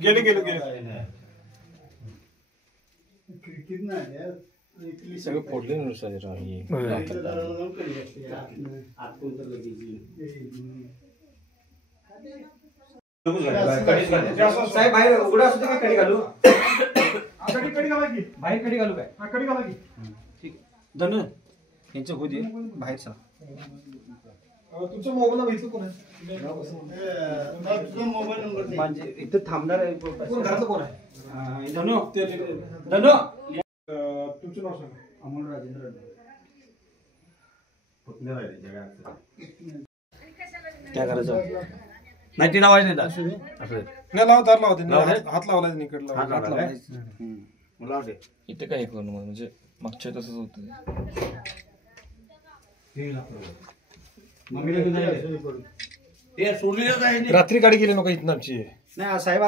गेले गेले गेले सगळं फोडले नुसार साहेब बाहेर उघडा असू दे का कडी घालू कडी घाला की बाहेर कडी घालू काय कडी घाला की ठीक धनु यांचं होऊ दे बाहेर चला तुमचा मोबाईल माहिती कोण आहे मोबाईल नंबर म्हणजे इथं थांबणार आहे घरातलं कोण आहे धनु धनु तुमचं नाव सांगा अमोल राजेंद्र काय करायचं नाही ती लावायची नाही असं नाही लावता हात लावला इकडे लावते इथे काय करू म्हणजे मागच्या तसंच होतं मम्मीला रात्री गाडी गेली नको इथं आमची नाही साहेब